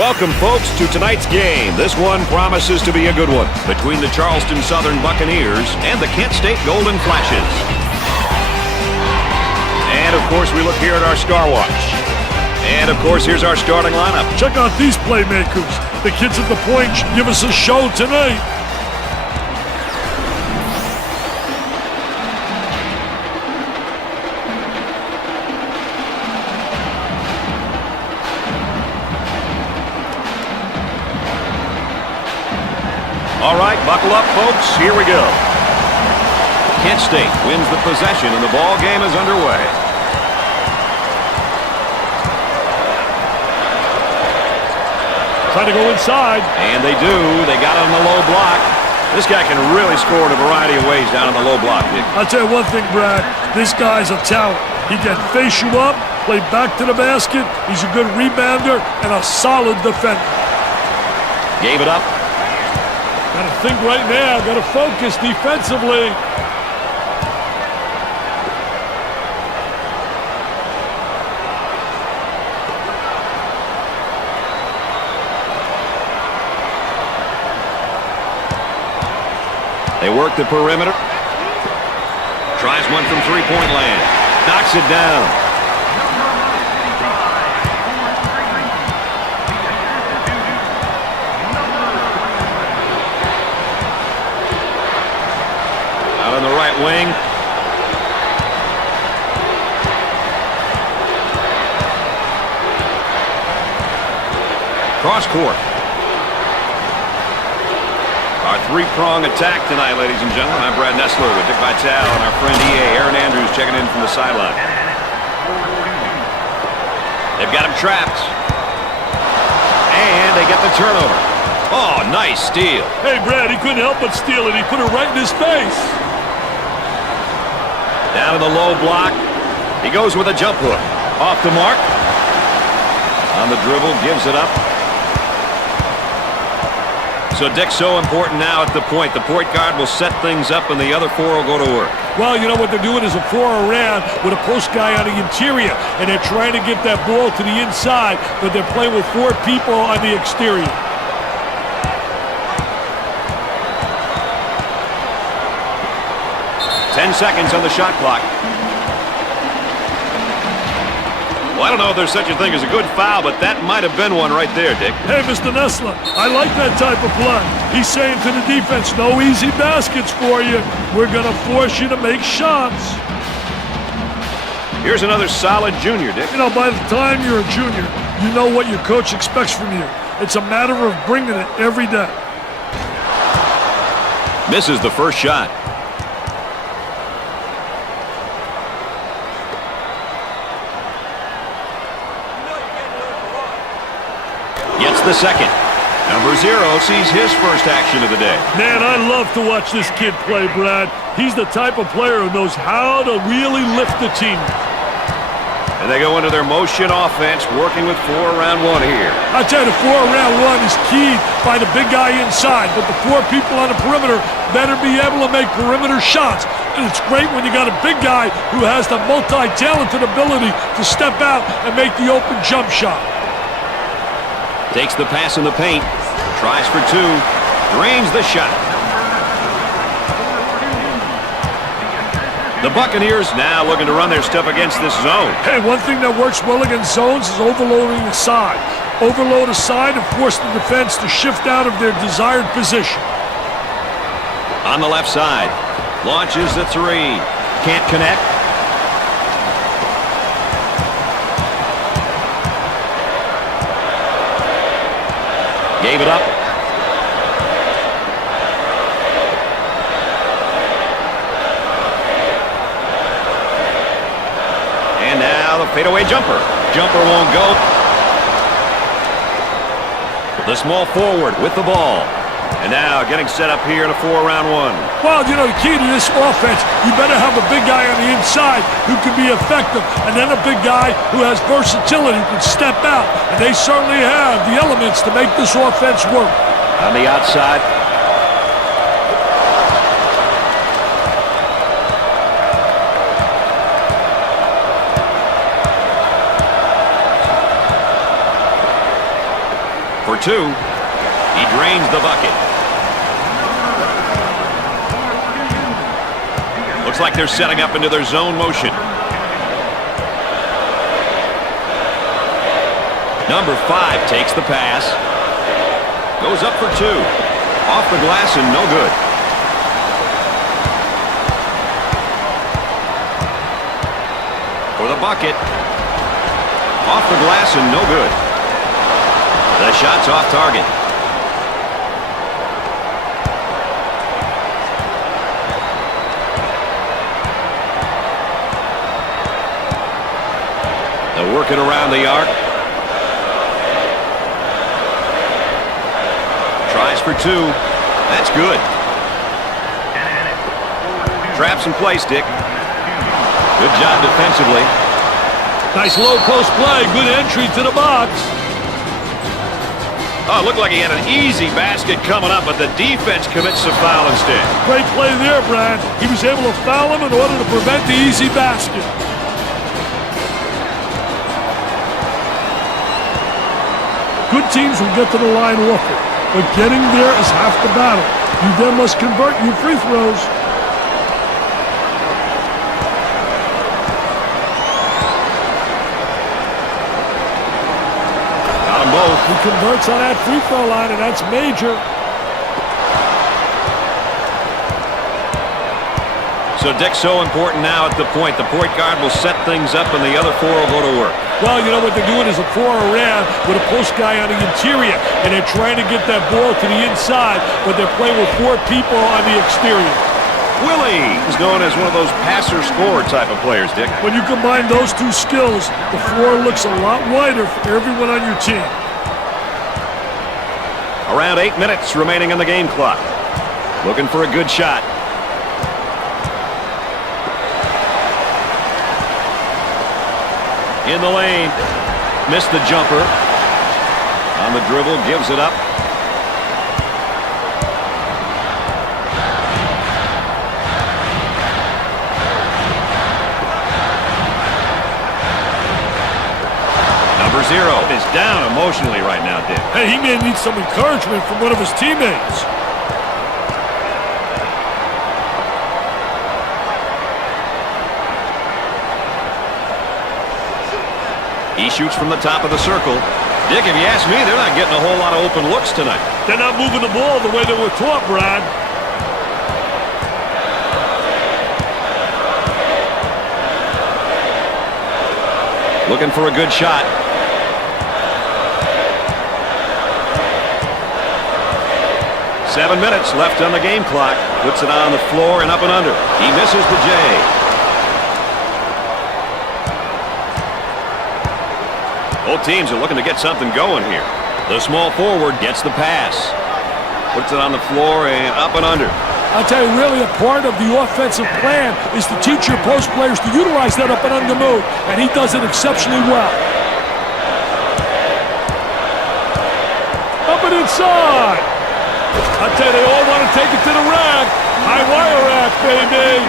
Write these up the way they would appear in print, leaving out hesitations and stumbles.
Welcome, folks, to tonight's game. This one promises to be a good one between the Charleston Southern Buccaneers and the Kent State Golden Flashes. And, of course, we look here at our Star Watch. And, of course, here's our starting lineup. Check out these playmakers. The kids at the point should give us a show tonight. All right, buckle up, folks. Here we go. Kent State wins the possession, and the ball game is underway. Trying to go inside. And they do. They got it on the low block. This guy can really score in a variety of ways down on the low block, Dick. I'll tell you one thing, Brad. This guy's a talent. He can face you up, play back to the basket. He's a good rebounder and a solid defender. Gave it up. Got to think right now. Got to focus defensively. They work the perimeter. Tries one from three-point land. Knocks it down. Out on the right wing. Cross court. Our three-prong attack tonight, ladies and gentlemen. I'm Brad Nessler with Dick Vitale and our friend EA Aaron Andrews checking in from the sideline. They've got him trapped. And they get the turnover. Oh, nice steal. Hey, Brad, he couldn't help but steal it. He put it right in his face. Down in the low block. He goes with a jump hook. Off the mark. On the dribble, gives it up. So, Dick, so important now at the point. The point guard will set things up, and the other four will go to work. Well, you know what they're doing is a four around with a post guy on the interior, and they're trying to get that ball to the inside, but they're playing with four people on the exterior. Ten seconds on the shot clock. Well, I don't know if there's such a thing as a good foul, but that might have been one right there, Dick. Hey, Mr. Nessler, I like that type of play. He's saying to the defense, no easy baskets for you. We're going to force you to make shots. Here's another solid junior, Dick. You know, by the time you're a junior, you know what your coach expects from you. It's a matter of bringing it every day. Misses the first shot. Gets the second. Number 0 sees his first action of the day. Man, I love to watch this kid play, Brad. He's the type of player who knows how to really lift the team. And they go into their motion offense, working with 4 around 1 here. I tell you, the 4 around 1 is keyed by the big guy inside, but the 4 people on the perimeter better be able to make perimeter shots. And it's great when you got a big guy who has the multi-talented ability to step out and make the open jump shot. Takes the pass in the paint. Tries for 2. Drains the shot. The Buccaneers now looking to run their stuff against this zone. Hey, one thing that works well against zones is overloading the side. Overload a side and force the defense to shift out of their desired position. On the left side. Launches the 3. Can't connect. Gave it up. And now the fadeaway jumper. Jumper won't go. The small forward with the ball. And now getting set up here in a 4 around 1. Well, you know, the key to this offense, you better have a big guy on the inside who can be effective, and then a big guy who has versatility, who can step out. And they certainly have the elements to make this offense work. On the outside. two. He drains the bucket. Looks like they're setting up into their zone motion. Number 5 takes the pass. Goes up for two. Off the glass and no good. For the bucket. Off the glass and no good. The shot's off target. They're working around the arc. Tries for two. That's good. Traps in place, Dick. Good job defensively. Nice low post play. Good entry to the box. Oh, it looked like he had an easy basket coming up, but the defense commits a foul instead. Great play there, Brad. He was able to foul him in order to prevent the easy basket. Good teams will get to the line often, but getting there is half the battle. You then must convert your free throws. Got them both. He converts on that free throw line, and that's major. So Dick's so important now at the point. The point guard will set things up, and the other four will go to work. Well, you know what they're doing is a 4 around with a post guy on the interior, and they're trying to get that ball to the inside, but they're playing with 4 people on the exterior. Willie is known as one of those passer-scorer type of players, Dick. When you combine those two skills, the floor looks a lot wider for everyone on your team. Around 8 minutes remaining on the game clock. Looking for a good shot. In the lane. Missed the jumper. On the dribble, gives it up. Number 0 is down emotionally right now, Dick. Hey, he may need some encouragement from one of his teammates. He shoots from the top of the circle. Dick, if you ask me, they're not getting a whole lot of open looks tonight. They're not moving the ball the way they were taught, Brad. Looking for a good shot. Seven minutes left on the game clock. Puts it on the floor and up and under. He misses the J. Both teams are looking to get something going here. The small forward gets the pass. Puts it on the floor and up and under. I'll tell you, really a part of the offensive plan is to teach your post players to utilize that up and under move, and he does it exceptionally well. Up and inside. I'll tell you, they all want to take it to the rack. High wire rack, baby.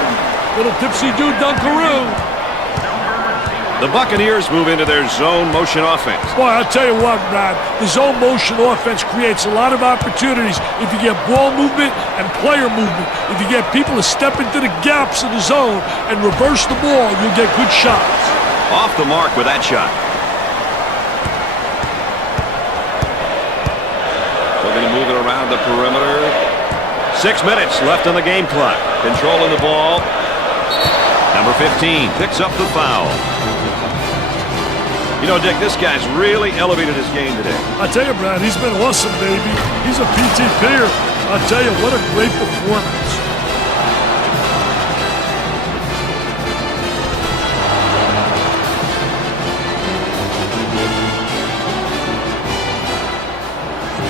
Little tipsy-do dunkaroo. The Buccaneers move into their zone motion offense. Boy, I'll tell you what, Brad, the zone motion offense creates a lot of opportunities if you get ball movement and player movement. If you get people to step into the gaps in the zone and reverse the ball, you'll get good shots. Off the mark with that shot. Looking to move it around the perimeter. 6 minutes left on the game clock. Controlling the ball. Number 15 picks up the foul. You know, Dick, this guy's really elevated his game today. I tell you, Brad, he's been awesome, baby. He's a PTP'er. I tell you, what a great performance.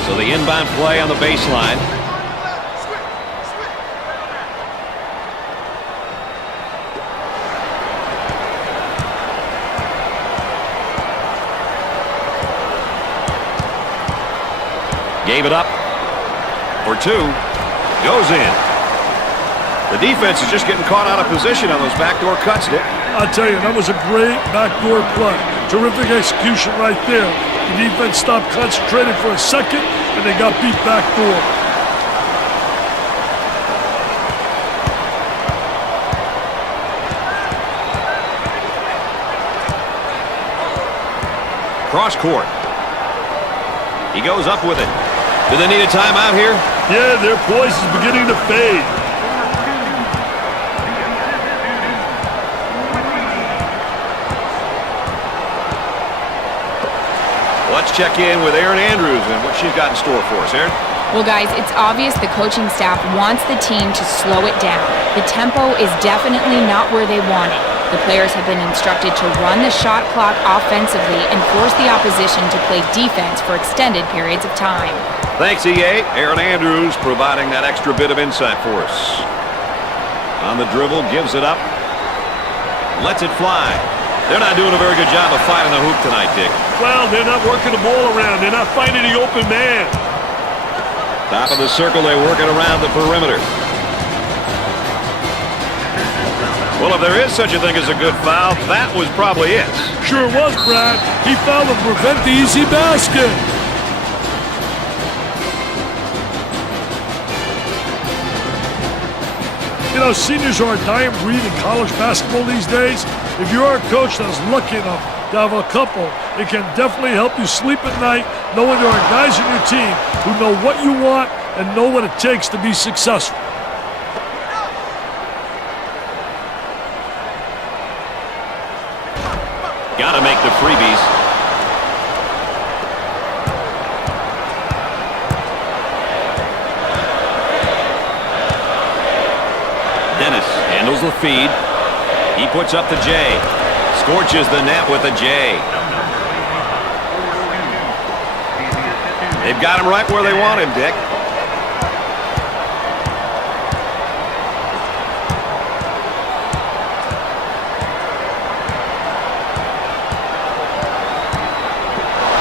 So the inbound play on the baseline. Gave it up for two. Goes in. The defense is just getting caught out of position on those backdoor cuts, Dick. I'll tell you, that was a great backdoor play. Terrific execution right there. The defense stopped concentrating for a second, and they got beat backdoor. Cross court. He goes up with it. Do they need a timeout here? Yeah, their poise is beginning to fade. Let's check in with Erin Andrews and what she's got in store for us. Erin? Well, guys, it's obvious the coaching staff wants the team to slow it down. The tempo is definitely not where they want it. The players have been instructed to run the shot clock offensively and force the opposition to play defense for extended periods of time. Thanks, EA. Erin Andrews providing that extra bit of insight for us. On the dribble, gives it up. Lets it fly. They're not doing a very good job of finding the hoop tonight, Dick. Well, they're not working the ball around. They're not finding the open man. Top of the circle, they're working around the perimeter. Well, if there is such a thing as a good foul, that was probably it. Sure was, Brad. He fouled to prevent the easy basket. You know, seniors are a dying breed in college basketball these days. If you're a coach that's lucky enough to have a couple, it can definitely help you sleep at night knowing there are guys on your team who know what you want and know what it takes to be successful. Got to make the freebies. Dennis handles the feed. He puts up the J. Scorches the net with a J. They've got him right where they want him, Dick.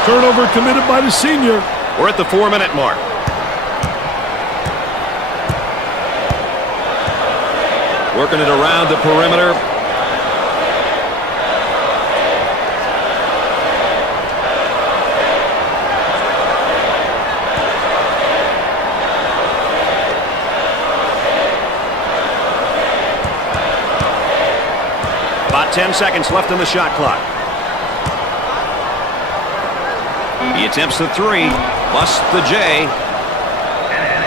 Turnover committed by the senior. We're at the 4-minute mark. Working it around the perimeter. About 10 seconds left in the shot clock. He attempts the three, busts the J.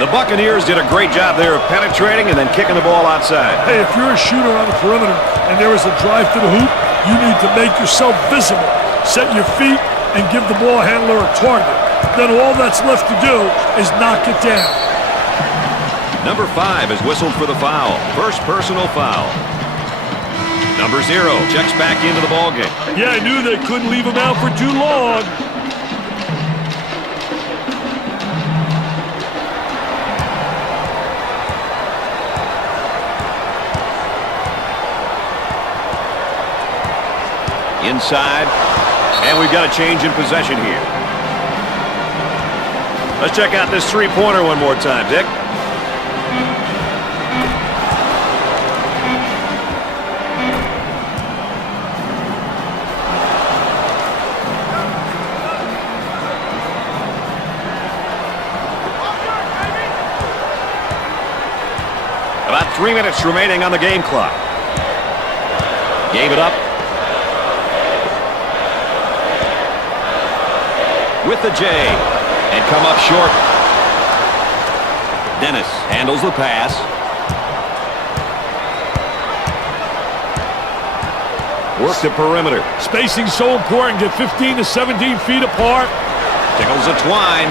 The Buccaneers did a great job there of penetrating and then kicking the ball outside. Hey, if you're a shooter on the perimeter and there is a drive to the hoop, you need to make yourself visible. Set your feet and give the ball handler a target. Then all that's left to do is knock it down. Number 5 is whistled for the foul. First personal foul. Number 0 checks back into the ballgame. Yeah, I knew they couldn't leave him out for too long. Inside, and we've got a change in possession here. Let's check out this three-pointer one more time, Dick. About 3 minutes remaining on the game clock. Gave it up. With the J, and come up short. Dennis handles the pass. Work the perimeter. Spacing so important. Get 15 to 17 feet apart. Tickles the twine.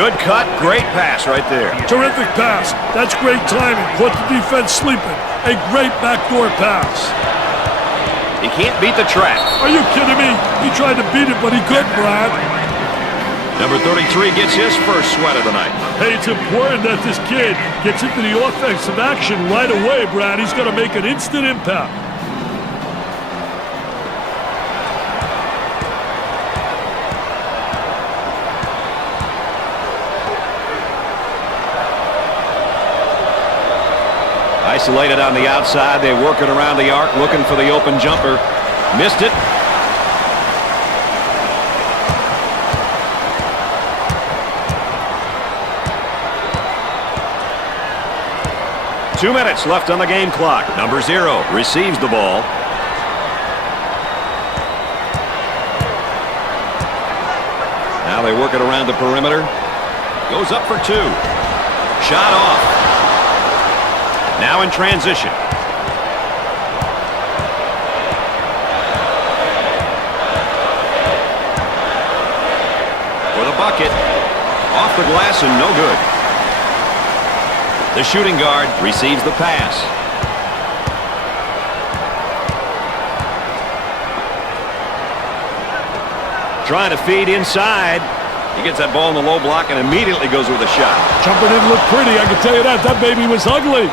Good cut, great pass right there. Terrific pass. That's great timing. Caught the defense sleeping. A great backdoor pass. He can't beat the track. Are you kidding me? He tried to beat it, but he couldn't, Brad. Number 33 gets his first sweat of the night. Hey, it's important that this kid gets into the offensive action right away, Brad. He's going to make an instant impact. Isolated on the outside. They work it around the arc, looking for the open jumper. Missed it. 2 minutes left on the game clock. Number 0 receives the ball. Now they work it around the perimeter. Goes up for 2. Shot off. Now in transition. For the bucket. Off the glass and no good. The shooting guard receives the pass. Trying to feed inside. He gets that ball in the low block and immediately goes with a shot. Jumper didn't look pretty, I can tell you that. That baby was ugly.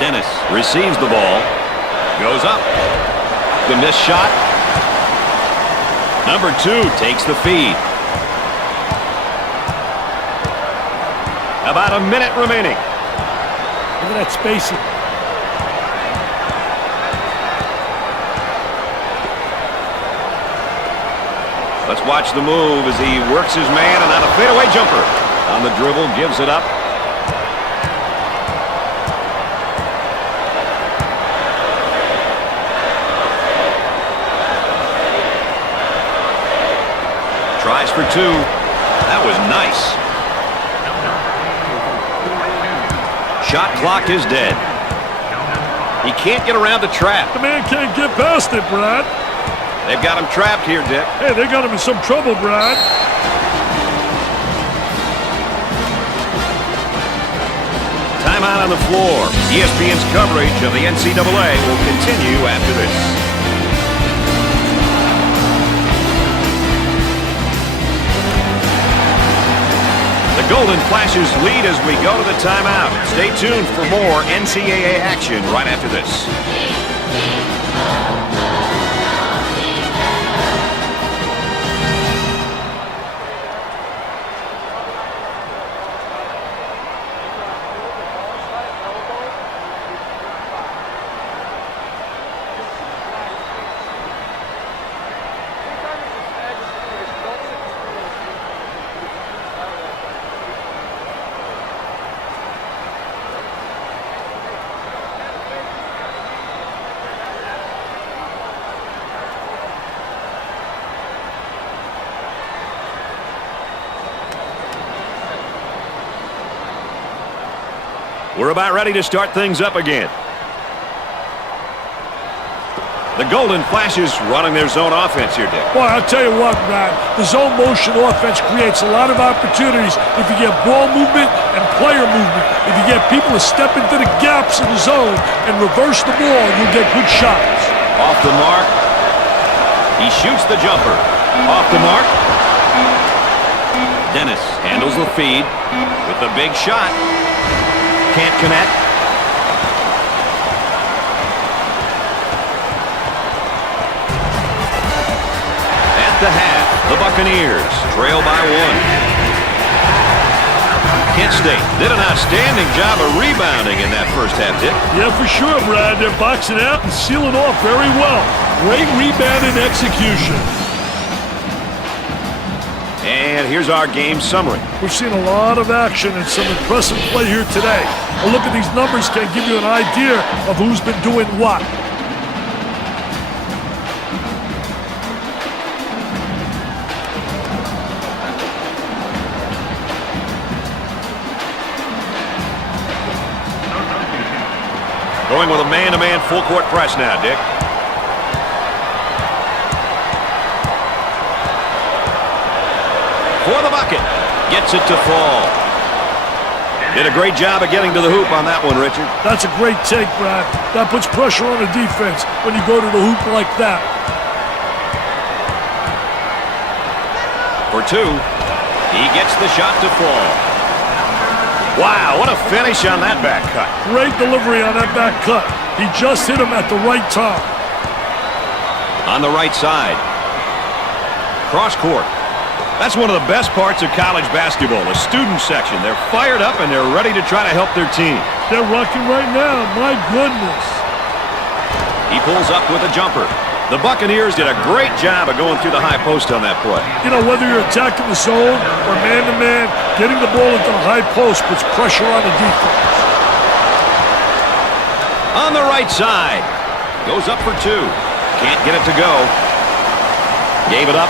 Dennis receives the ball. Goes up. The missed shot. Number 2 takes the feed. About a minute remaining. Look at that spacing. Let's watch the move as he works his man, and on a fadeaway jumper. On the dribble, gives it up. Tries for 2. That was nice. Shot clock is dead. He can't get around the trap. The man can't get past it, Brad. They've got him trapped here, Dick. Hey, they got him in some trouble, Brad. Timeout on the floor. ESPN's coverage of the NCAA will continue after this. The Golden Flashes lead as we go to the timeout. Stay tuned for more NCAA action right after this. We're about ready to start things up again. The Golden Flashes running their zone offense here, Dick. Boy, I'll tell you what, Brad. The zone motion offense creates a lot of opportunities if you get ball movement and player movement. If you get people to step into the gaps in the zone and reverse the ball, you'll get good shots. Off the mark. He shoots the jumper. Off the mark. Dennis handles the feed with the big shot. Can't connect. At the half, the Buccaneers trail by 1. Kent State did an outstanding job of rebounding in that first half, Dick. Yeah, for sure, Brad. They're boxing out and sealing off very well. Great rebound and execution. And here's our game summary. We've seen a lot of action and some impressive play here today. A look at these numbers can give you an idea of who's been doing what. Going with a man-to-man full-court press now, Dick. For the bucket. Gets it to fall. Did a great job of getting to the hoop on that one, Richard. That's a great take, Brad. That puts pressure on the defense when you go to the hoop like that. For 2. He gets the shot to fall. Wow, what a finish on that back cut. Great delivery on that back cut. He just hit him at the right time. On the right side. Cross court. That's one of the best parts of college basketball, the student section. They're fired up and they're ready to try to help their team. They're rocking right now. My goodness. He pulls up with a jumper. The Buccaneers did a great job of going through the high post on that play. You know, whether you're attacking the zone or man-to-man, getting the ball into the high post puts pressure on the defense. On the right side. Goes up for 2. Can't get it to go. Gave it up.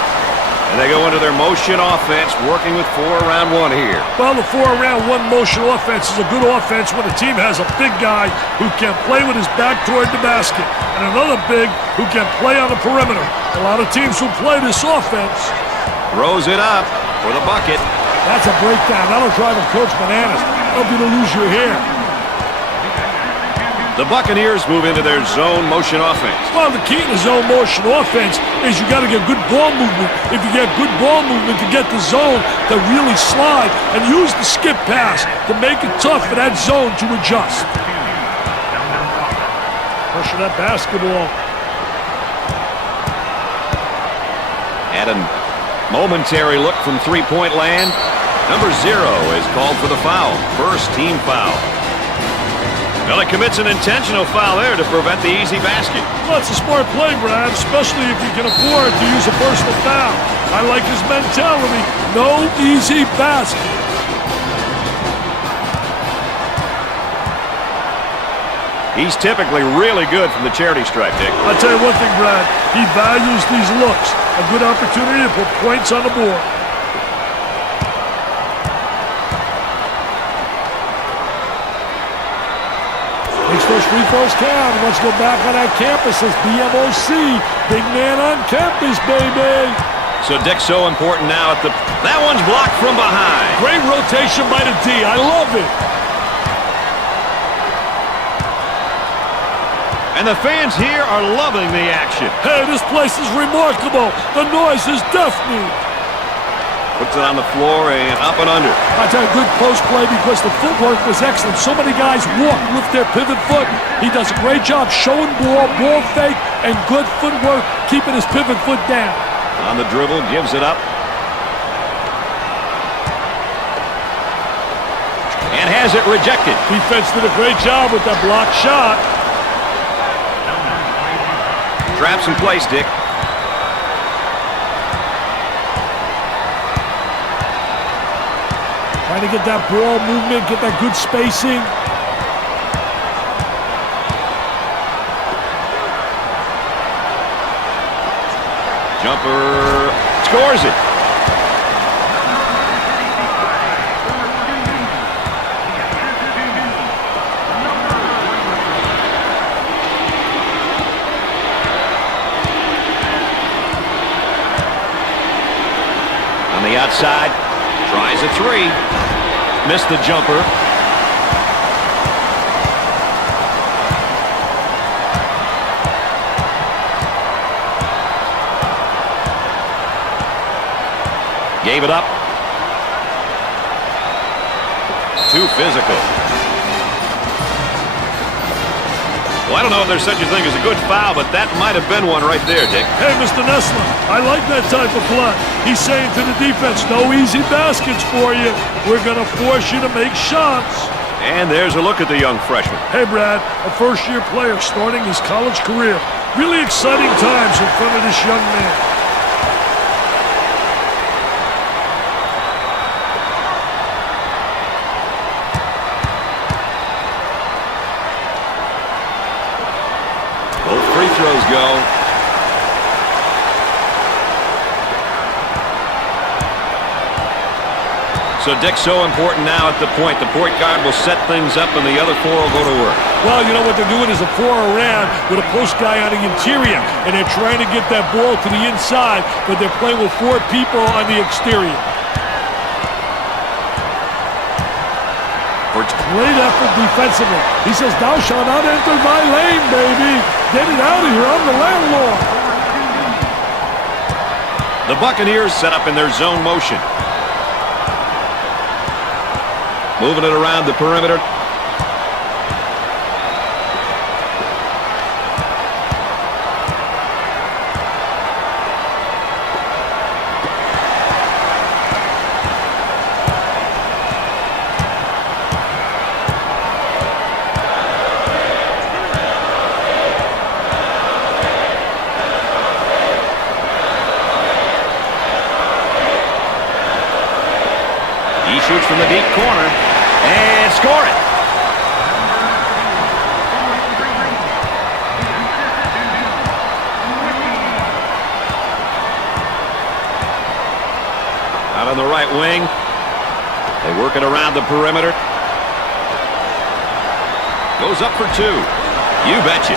And they go into their motion offense, working with 4 around 1 here. Well, the 4 around 1 motion offense is a good offense when a team has a big guy who can play with his back toward the basket and another big who can play on the perimeter. A lot of teams will play this offense. Throws it up for the bucket. That's a breakdown. That'll drive a coach bananas. Help you to lose your hair. The Buccaneers move into their zone motion offense. Well, the key to zone motion offense is you got to get good ball movement. If you get good ball movement to get the zone to really slide and use the skip pass to make it tough for that zone to adjust. Pressure that basketball. At a momentary look from three-point land. Number 0 is called for the foul. First team foul. Well, he commits an intentional foul there to prevent the easy basket. Well, it's a smart play, Brad, especially if you can afford to use a personal foul. I like his mentality. No easy basket. He's typically really good from the charity stripe, Dick. I'll tell you one thing, Brad. He values these looks. A good opportunity to put points on the board. Makes those free throws count. Let's go back on that campus as BMOC. Big man on campus, baby. So Dick's so important now at the... That one's blocked from behind. Great rotation by the D. I love it. And the fans here are loving the action. Hey, this place is remarkable. The noise is deafening. Puts it on the floor and up and under. I tell you, good post play because the footwork was excellent. So many guys walk with their pivot foot. He does a great job showing ball fake, and good footwork, keeping his pivot foot down. On the dribble, gives it up. And has it rejected. Defense did a great job with that block shot. Traps in place, Dick. Trying to get that ball movement, get that good spacing. Jumper scores it. On the outside, tries a 3. Missed the jumper. Gave it up. Too physical. Well, I don't know if there's such a thing as a good foul, but that might have been one right there, Dick. Hey, Mr. Nessler, I like that type of play. He's saying to the defense, no easy baskets for you. We're going to force you to make shots. And there's a look at the young freshman. Hey, Brad, a first-year player starting his college career. Really exciting times in front of this young man. Both free throws go. So Dick's so important now at the point. The point guard will set things up and the other 4 will go to work. Well, you know what they're doing is a 4 around with a post guy on the interior, and they're trying to get that ball to the inside, but they're playing with 4 people on the exterior. Great effort defensively. He says, thou shalt not enter my lane, baby. Get it out of here. I'm the landlord. The Buccaneers set up in their zone motion. Moving it around the perimeter. right wing. They work it around the perimeter. Goes up for two. You betcha.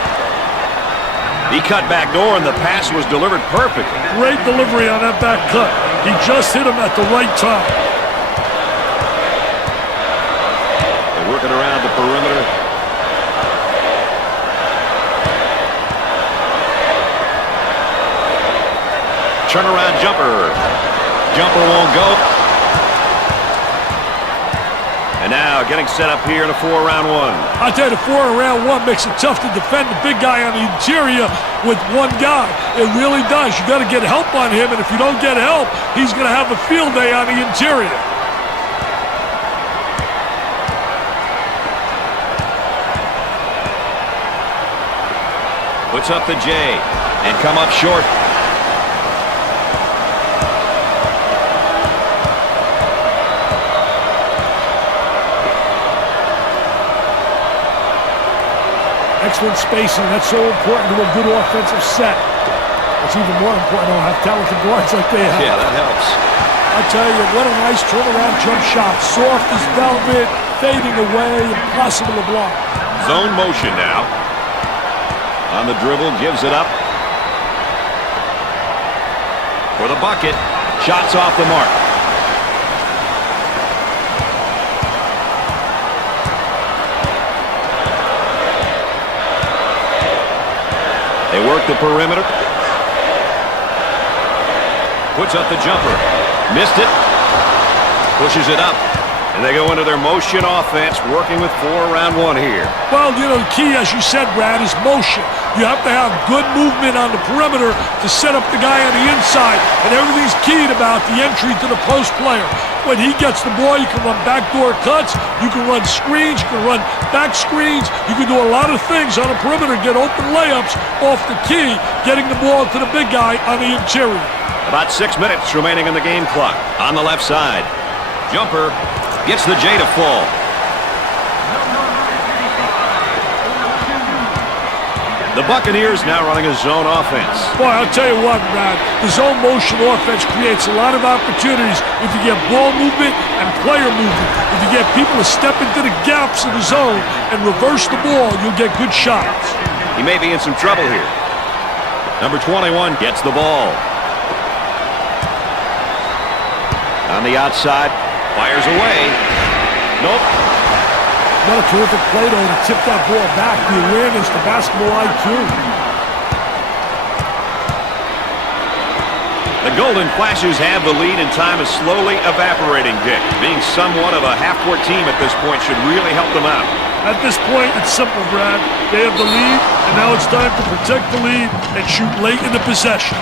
He cut back door, and the pass was delivered perfectly. Great delivery on that back cut. He just hit him at the right time. They're working around the perimeter. Turnaround jumper. Jumper won't go. And now getting set up here in a 4-round one. I tell you, the 4-round one makes it tough to defend the big guy on the interior with one guy. It really does. You got to get help on him, and if you don't get help, he's going to have a field day on the interior. Puts up the J and come up short. Excellent spacing. That's so important to a good offensive set. It's even more important to have talented guards like they have. Yeah, that helps. I'll tell you, what a nice turnaround jump shot. Soft as velvet, fading away, impossible to block. Zone motion now. On the dribble, gives it up. For the bucket. Shots off the mark. They work the perimeter. Puts up the jumper. Missed it. Pushes it up. And they go into their motion offense, working with 4-round one here. Well, you know, the key, as you said, Brad, is motion. You have to have good movement on the perimeter to set up the guy on the inside. And everything's keyed about the entry to the post player. When he gets the ball, you can run backdoor cuts, you can run screens, you can run back screens. You can do a lot of things on the perimeter, get open layups off the key, getting the ball to the big guy on the interior. About 6 minutes remaining in the game clock. On the left side. Jumper gets the J to fall. The Buccaneers now running a zone offense. Boy, I'll tell you what, Brad, the zone motion offense creates a lot of opportunities if you get ball movement and player movement. If you get people to step into the gaps in the zone and reverse the ball, you'll get good shots. He may be in some trouble here. Number 21 gets the ball. On the outside, fires away. Nope. What a terrific play, though, to tip that ball back. The awareness, the basketball IQ. The Golden Flashes have the lead, and time is slowly evaporating, Dick. Being somewhat of a half-court team at this point should really help them out. At this point, it's simple, Brad. They have the lead, and now it's time to protect the lead and shoot late in the possession.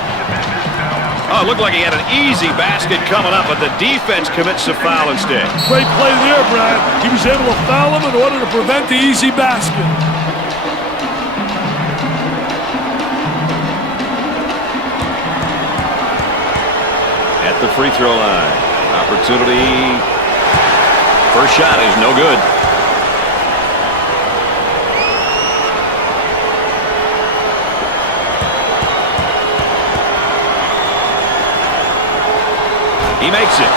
Oh, it looked like he had an easy basket coming up, but the defense commits a foul instead. Great play there, Brad. He was able to foul him in order to prevent the easy basket. At the free throw line. Opportunity. First shot is no good. He makes it.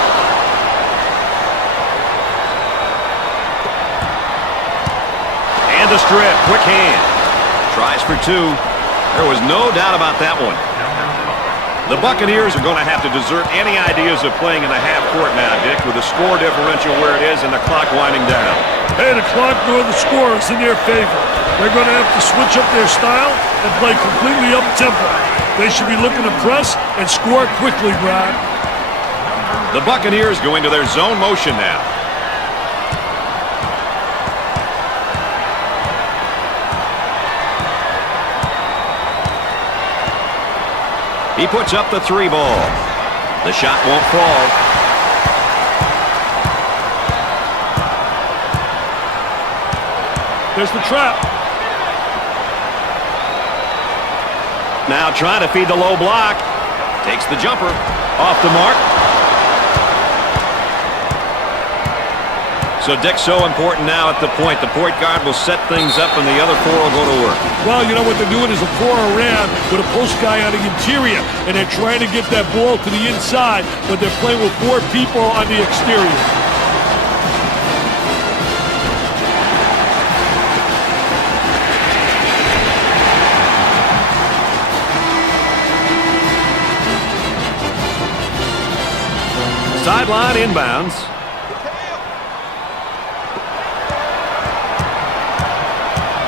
And the strip. Quick hand. Tries for two. There was no doubt about that one. The Buccaneers are going to have to desert any ideas of playing in the half court now, Dick, with the score differential where it is and the clock winding down. Hey, the clock nor the score is in their favor. They're going to have to switch up their style and play completely up-tempo. They should be looking to press and score quickly, Brad. The Buccaneers go into their zone motion now. He puts up the three ball. The shot won't fall. There's the trap. Now trying to feed the low block. Takes the jumper. Off the mark. So, Dick, so important now at the point. The point guard will set things up, and the other four will go to work. Well, you know what they're doing is a four around with a post guy on the interior, and they're trying to get that ball to the inside, but they're playing with four people on the exterior. Sideline inbounds.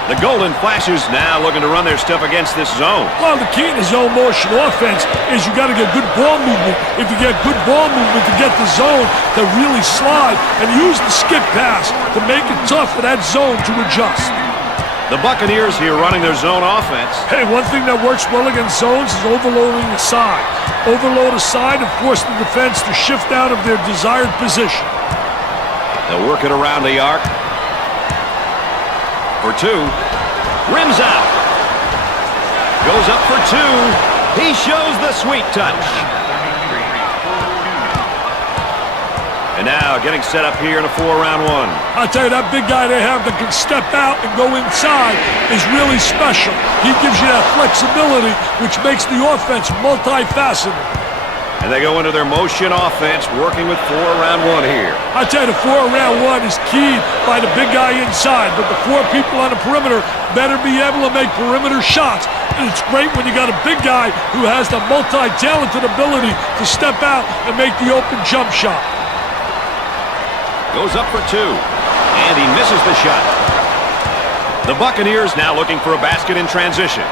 The Golden Flashes now looking to run their stuff against this zone. Well, the key in the zone motion offense is you got to get good ball movement. If you get good ball movement to get the zone to really slide and use the skip pass to make it tough for that zone to adjust. The Buccaneers here running their zone offense. Hey, one thing that works well against zones is overloading the side. Overload a side and force the defense to shift out of their desired position. They'll work it around the arc. For two. Rims out. Goes up for two. He shows the sweet touch. And now getting set up here in a 4-round one. I'll tell you, that big guy they have that can step out and go inside is really special. He gives you that flexibility, which makes the offense multifaceted. And they go into their motion offense, working with 4-round one here. I tell you, the 4-round one is keyed by the big guy inside, but the four people on the perimeter better be able to make perimeter shots. And it's great when you got a big guy who has the multi-talented ability to step out and make the open jump shot. Goes up for two, and he misses the shot. The Buccaneers now looking for a basket in transition.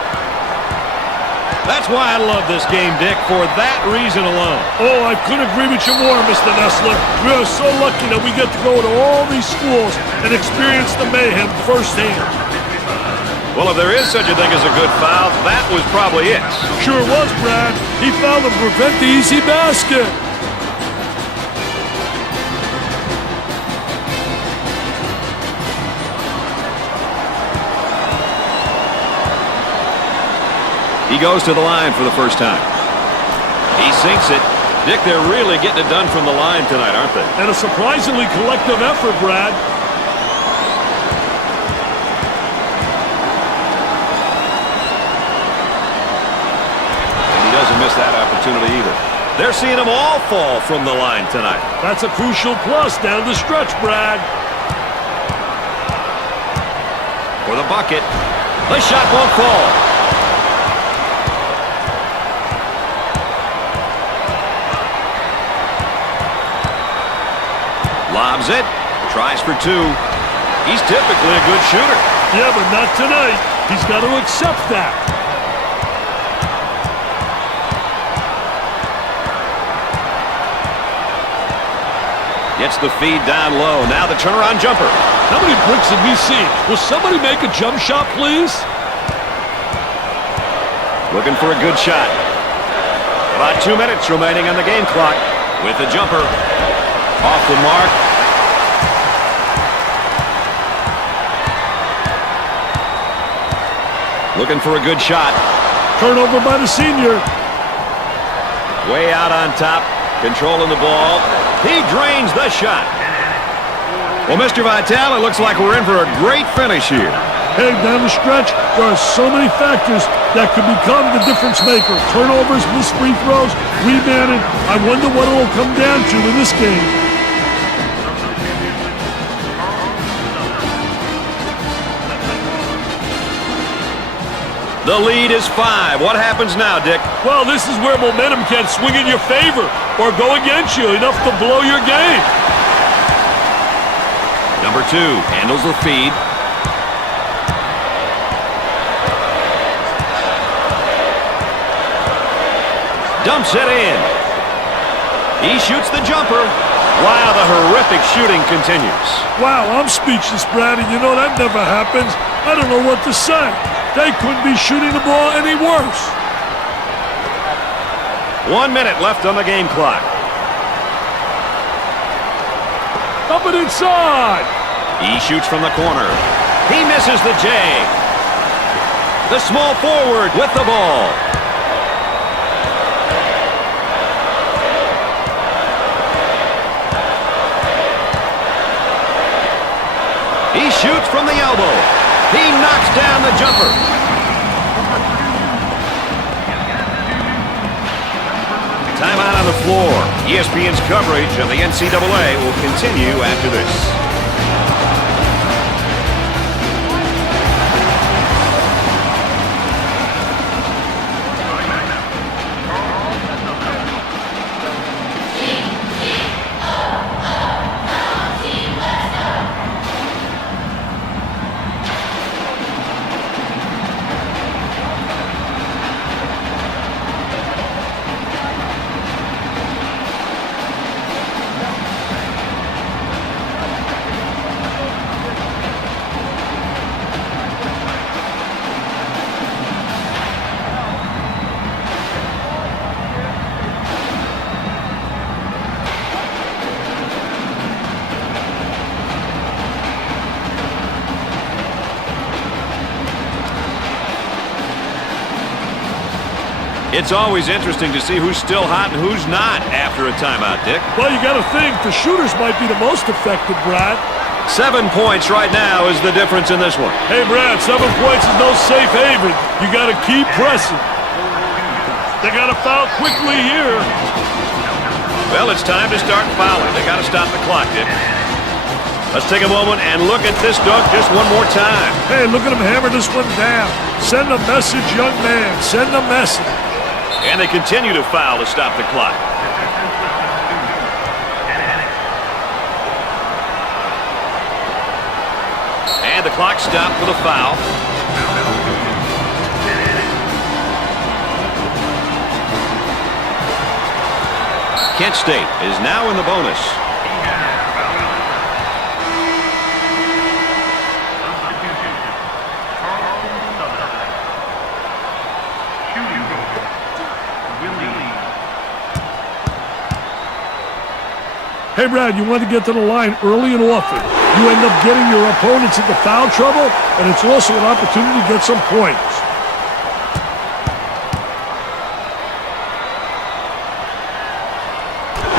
That's why I love this game, Dick, for that reason alone. Oh, I couldn't agree with you more, Mr. Nessler. We are so lucky that we get to go to all these schools and experience the mayhem firsthand. Well, if there is such a thing as a good foul, that was probably it. Sure was, Brad. He fouled to prevent the easy basket. He goes to the line for the first time. He sinks it. Dick, they're really getting it done from the line tonight, aren't they? And a surprisingly collective effort, Brad. And he doesn't miss that opportunity either. They're seeing them all fall from the line tonight. That's a crucial plus down the stretch, Brad. For the bucket. The shot won't fall. Lobs it. Tries for two. He's typically a good shooter. Yeah, but not tonight. He's got to accept that. Gets the feed down low. Now the turnaround jumper. How many bricks have we seen? Will somebody make a jump shot, please? Looking for a good shot. About 2 minutes remaining on the game clock. With the jumper. Off the mark. Looking for a good shot. Turnover by the senior. Way out on top. Controlling the ball. He drains the shot. Well, Mr. Vitale, it looks like we're in for a great finish here. Hey, down the stretch, there are so many factors that could become the difference maker. Turnovers, missed free throws, rebounding. I wonder what it will come down to in this game. The lead is 5. What happens now, Dick? Well, this is where momentum can swing in your favor or go against you, enough to blow your game. Number 2 handles the feed. Dumps it in. He shoots the jumper. Wow, the horrific shooting continues. Wow, I'm speechless, Brad, and you know that never happens. I don't know what to say. They couldn't be shooting the ball any worse. 1 minute left on the game clock. Up and inside. He shoots from the corner. He misses the J. The small forward with the ball. shoots from the elbow. He knocks down the jumper. Timeout on the floor. ESPN's coverage of the NCAA will continue after this. It's always interesting to see who's still hot and who's not after a timeout, Dick. Well, you got to think the shooters might be the most effective, Brad. 7 points right now is the difference in this one. Hey, Brad, 7 points is no safe haven. You got to keep pressing. They got to foul quickly here. Well, it's time to start fouling. They got to stop the clock, Dick. Let's take a moment and look at this dunk just one more time. Hey, look at him hammer this one down. Send a message, young man. Send a message. And they continue to foul to stop the clock. And the clock stopped for the foul. Kent State is now in the bonus. Hey, Brad, you want to get to the line early and often. You end up getting your opponents into foul trouble, and it's also an opportunity to get some points.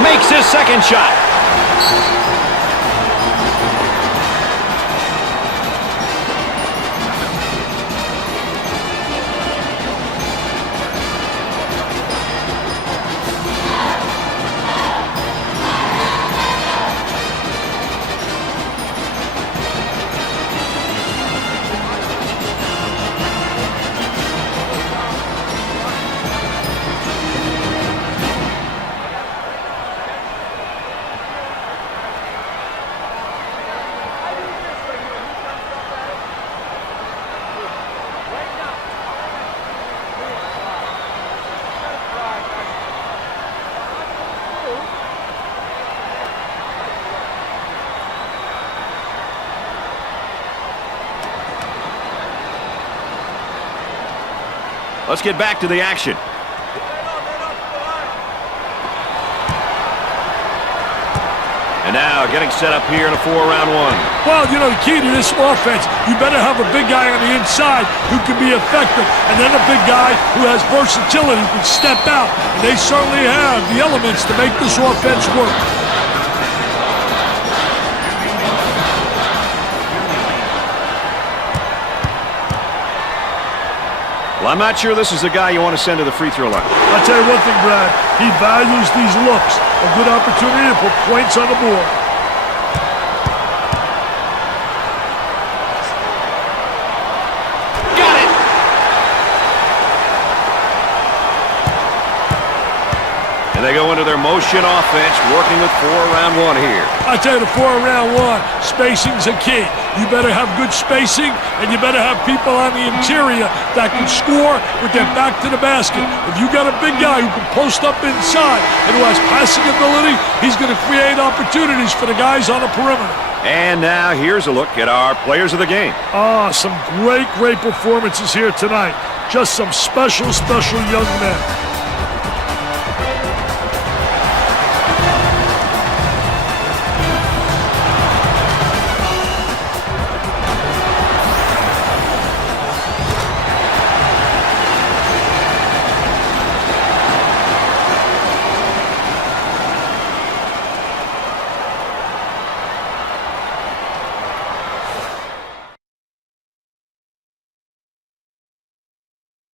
Makes his second shot. Let's get back to the action. And now getting set up here in a 4-round one. Well, you know, the key to this offense, you better have a big guy on the inside who can be effective, and then a big guy who has versatility, who can step out. And they certainly have the elements to make this offense work. Well, I'm not sure this is the guy you want to send to the free throw line. I'll tell you one thing, Brad. He values these looks. A good opportunity to put points on the board. Got it! And they go into their motion offense, working with 4-round one here. I tell you, the 4-round one, spacing's a key. You better have good spacing, and you better have people on the interior that can score with their back to the basket. If you got a big guy who can post up inside and who has passing ability, he's going to create opportunities for the guys on the perimeter. And now here's a look at our players of the game. Some great performances here tonight. Just some special young men.